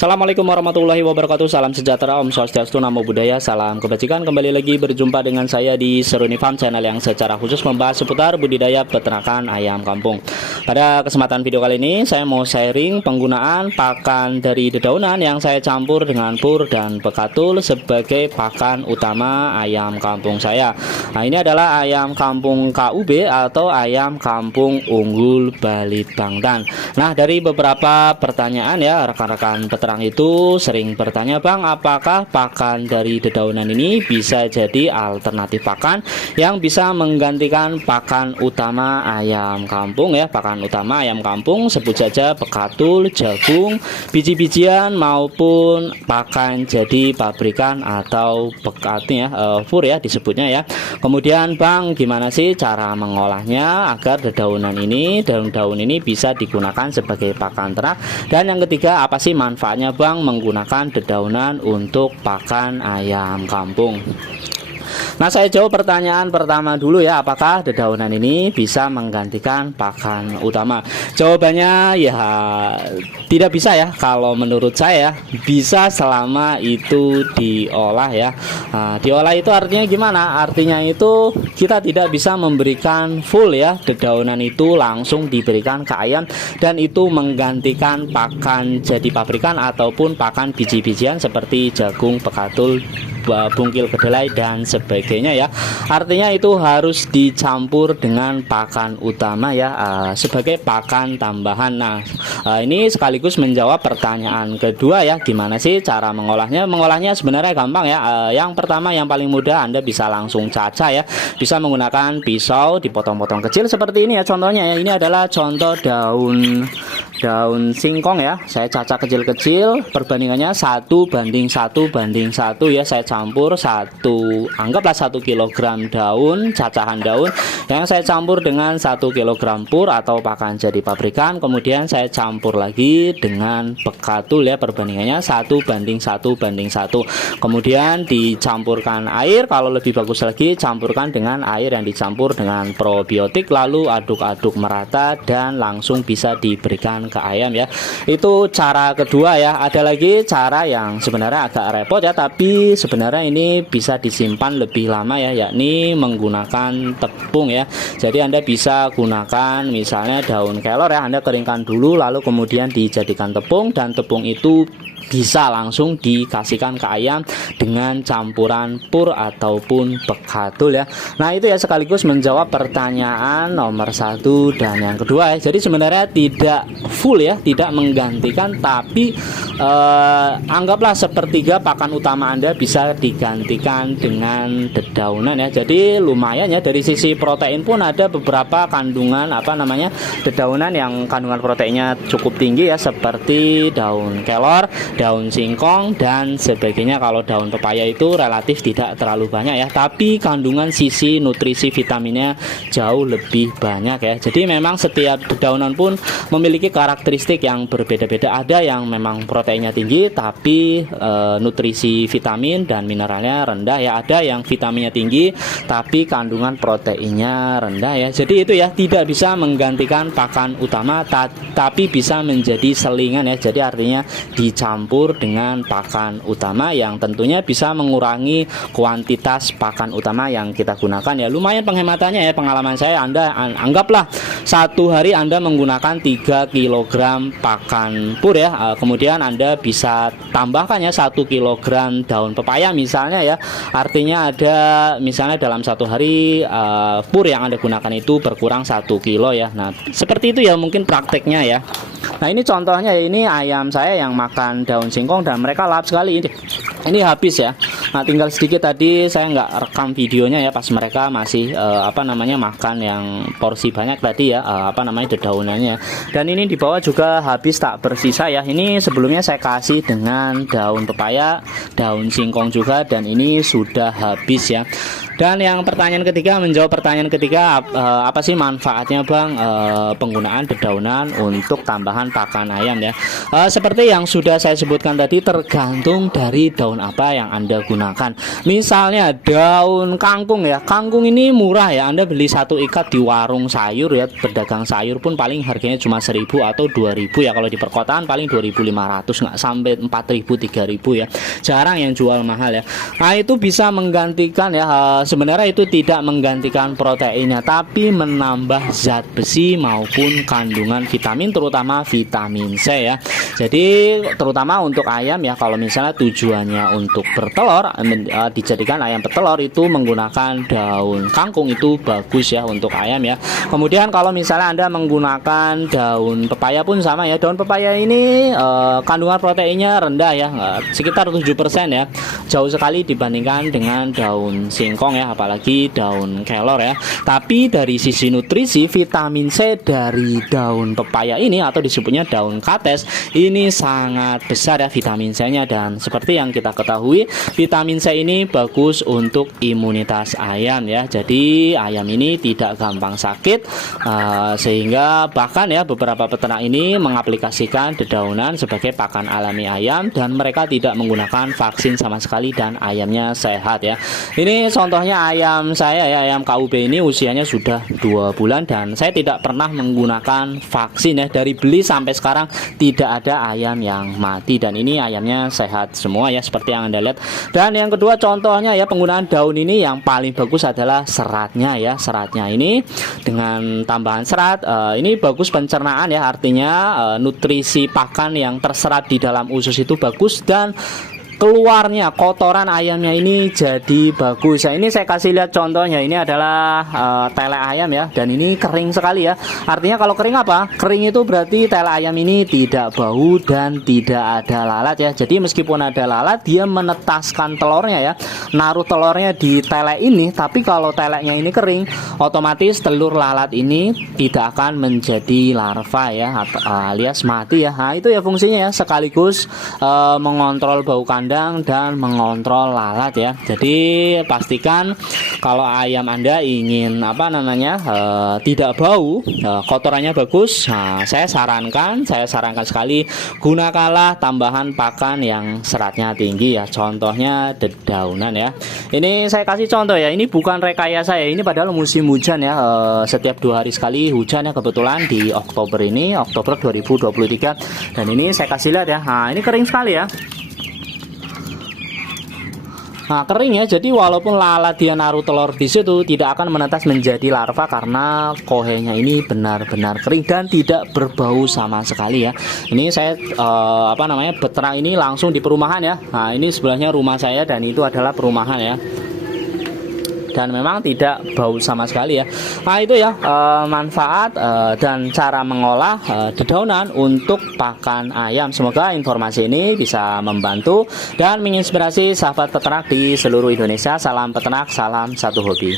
Assalamualaikum warahmatullahi wabarakatuh. Salam sejahtera, Om Swastiastu, Namo Buddhaya, salam kebajikan. Kembali lagi berjumpa dengan saya di Seruni Farm, channel yang secara khusus membahas seputar budidaya peternakan ayam kampung. Pada kesempatan video kali ini saya mau sharing penggunaan pakan dari dedaunan yang saya campur dengan pur dan bekatul sebagai pakan utama ayam kampung saya. Nah, ini adalah ayam kampung KUB atau ayam kampung unggul Balit Bangtan. Nah, dari beberapa pertanyaan ya, rekan-rekan peternak itu sering bertanya, Bang, apakah pakan dari dedaunan ini bisa jadi alternatif pakan yang bisa menggantikan pakan utama ayam kampung ya. Pakan utama ayam kampung sebut saja bekatul, jagung, biji-bijian maupun pakan jadi pabrikan atau bekatnya fur ya disebutnya ya. Kemudian, Bang, gimana sih cara mengolahnya agar dedaunan ini, daun-daun ini bisa digunakan sebagai pakan ternak? Dan yang ketiga, apa sih manfaatnya, Bang, menggunakan dedaunan untuk pakan ayam kampung? Nah, saya jawab pertanyaan pertama dulu ya, apakah dedaunan ini bisa menggantikan pakan utama? Jawabannya ya tidak bisa ya. Kalau menurut saya bisa selama itu diolah ya. Nah, diolah itu artinya gimana? Artinya itu kita tidak bisa memberikan full ya, dedaunan itu langsung diberikan ke ayam dan itu menggantikan pakan jadi pabrikan ataupun pakan biji-bijian seperti jagung, bekatul, bungkil kedelai dan sebagainya ya. Artinya itu harus dicampur dengan pakan utama ya, sebagai pakan tambahan. Nah, ini sekaligus menjawab pertanyaan kedua ya, gimana sih cara mengolahnya? Mengolahnya sebenarnya gampang ya. Yang pertama, yang paling mudah, Anda bisa langsung cacah ya, bisa menggunakan pisau dipotong-potong kecil seperti ini ya. Contohnya ya, ini adalah contoh daun singkong ya. Saya cacah kecil-kecil, perbandingannya 1:1 ya. Saya campur anggaplah 1 kg daun, cacahan daun yang saya campur dengan 1 kg pur atau pakan jadi pabrikan. Kemudian saya campur lagi dengan bekatul ya, perbandingannya 1:1. Kemudian dicampurkan air, kalau lebih bagus lagi campurkan dengan air yang dicampur dengan probiotik, lalu aduk-aduk merata dan langsung bisa diberikan ke ayam ya. Itu cara kedua ya. Ada lagi cara yang sebenarnya agak repot ya, tapi sebenarnya ini bisa disimpan lebih lama ya, yakni menggunakan tepung ya. Jadi Anda bisa gunakan misalnya daun kelor ya, Anda keringkan dulu lalu kemudian dijadikan tepung, dan tepung itu bisa langsung dikasihkan ke ayam dengan campuran pur ataupun bekatul ya. Nah, itu ya sekaligus menjawab pertanyaan nomor 1 dan yang kedua ya. Jadi sebenarnya tidak full ya, tidak menggantikan, tapi anggaplah sepertiga pakan utama Anda bisa digantikan dengan dedaunan ya. Jadi lumayan ya, dari sisi protein pun ada beberapa kandungan dedaunan yang kandungan proteinnya cukup tinggi ya, seperti daun kelor, daun singkong dan sebagainya. Kalau daun pepaya itu relatif tidak terlalu banyak ya, tapi kandungan sisi nutrisi vitaminnya jauh lebih banyak ya. Jadi memang setiap dedaunan pun memiliki karakteristik yang berbeda-beda. Ada yang memang proteinnya tinggi tapi nutrisi vitamin dan mineralnya rendah ya. Ada yang vitaminnya tinggi tapi kandungan proteinnya rendah ya. Jadi itu ya, tidak bisa menggantikan pakan utama, tapi bisa menjadi selingan ya. Jadi artinya dicampur dengan pakan utama yang tentunya bisa mengurangi kuantitas pakan utama yang kita gunakan ya. Lumayan penghematannya ya. Pengalaman saya, Anda anggaplah satu hari Anda menggunakan 3 kg pakan pur ya, kemudian Anda bisa tambahkan ya 1 kg daun pepaya misalnya ya. Artinya ada misalnya dalam satu hari pur yang Anda gunakan itu berkurang 1 kilo ya. Nah, seperti itu ya mungkin prakteknya ya. Nah, ini contohnya ya, ini ayam saya yang makan daun singkong dan mereka lahap sekali ini habis ya. Nah, tinggal sedikit, tadi saya nggak rekam videonya ya pas mereka masih makan yang porsi banyak tadi ya, dedaunannya. Dan ini di bawah juga habis tak bersisa ya. Ini sebelumnya saya kasih dengan daun pepaya, daun singkong juga, dan ini sudah habis ya. Dan yang pertanyaan ketiga, menjawab pertanyaan ketiga, apa sih manfaatnya, Bang, penggunaan dedaunan untuk tambahan pakan ayam ya. Seperti yang sudah saya sebutkan tadi, tergantung dari daun apa yang Anda gunakan gunakan. Misalnya daun kangkung ya, kangkung ini murah ya, Anda beli satu ikat di warung sayur ya, pedagang sayur pun paling harganya cuma 1.000 atau 2.000 ya, kalau di perkotaan paling 2.500, nggak sampai 4.000 3.000 ya, jarang yang jual mahal ya. Nah itu bisa menggantikan ya, sebenarnya itu tidak menggantikan proteinnya, tapi menambah zat besi maupun kandungan vitamin, terutama vitamin C ya. Jadi terutama untuk ayam ya, kalau misalnya tujuannya untuk bertelur, dijadikan ayam petelur, itu menggunakan daun kangkung itu bagus ya untuk ayam ya. Kemudian kalau misalnya Anda menggunakan daun pepaya pun sama ya, daun pepaya ini kandungan proteinnya rendah ya, sekitar 7% ya, jauh sekali dibandingkan dengan daun singkong ya, apalagi daun kelor ya. Tapi dari sisi nutrisi, vitamin C dari daun pepaya ini atau disebutnya daun kates ini sangat besar ya vitamin C-nya, dan seperti yang kita ketahui vitamin C ini bagus untuk imunitas ayam ya. Jadi ayam ini tidak gampang sakit, sehingga bahkan ya beberapa peternak ini mengaplikasikan dedaunan sebagai pakan alami ayam, dan mereka tidak menggunakan vaksin sama sekali dan ayamnya sehat ya. Ini contohnya ayam saya ya, ayam KUB ini usianya sudah 2 bulan dan saya tidak pernah menggunakan vaksin ya. Dari beli sampai sekarang tidak ada ayam yang mati, dan ini ayamnya sehat semua ya, seperti yang Anda lihat. Dan yang kedua contohnya ya, penggunaan daun ini yang paling bagus adalah seratnya ya. Seratnya ini dengan tambahan serat, ini bagus pencernaan ya, artinya nutrisi pakan yang terserap di dalam usus itu bagus, dan keluarnya kotoran ayamnya ini jadi bagus. Nah, ini saya kasih lihat contohnya. Ini adalah tele ayam ya, dan ini kering sekali ya. Artinya kalau kering apa? Kering itu berarti tele ayam ini tidak bau dan tidak ada lalat ya. Jadi meskipun ada lalat, dia menetaskan telurnya ya, naruh telurnya di tele ini. Tapi kalau teleknya ini kering, otomatis telur lalat ini tidak akan menjadi larva ya, alias mati ya. Nah itu ya fungsinya ya, sekaligus mengontrol bau kandang dan mengontrol lalat ya. Jadi pastikan kalau ayam Anda ingin tidak bau, kotorannya bagus, nah, saya sarankan sekali gunakanlah tambahan pakan yang seratnya tinggi ya. Contohnya dedaunan ya. Ini saya kasih contoh ya, ini bukan rekayasa ya, ini padahal musim hujan ya, setiap 2 hari sekali hujan ya, kebetulan di Oktober 2023, dan ini saya kasih lihat ya. Nah ini kering sekali ya. Nah kering ya, jadi walaupun lalat dia naruh telur di situ tidak akan menetas menjadi larva karena kohenya ini benar-benar kering dan tidak berbau sama sekali ya. Ini saya beternak ini langsung di perumahan ya. Nah ini sebelahnya rumah saya dan itu adalah perumahan ya, dan memang tidak bau sama sekali ya. Nah itu ya manfaat dan cara mengolah dedaunan untuk pakan ayam. Semoga informasi ini bisa membantu dan menginspirasi sahabat peternak di seluruh Indonesia. Salam peternak, salam satu hobi.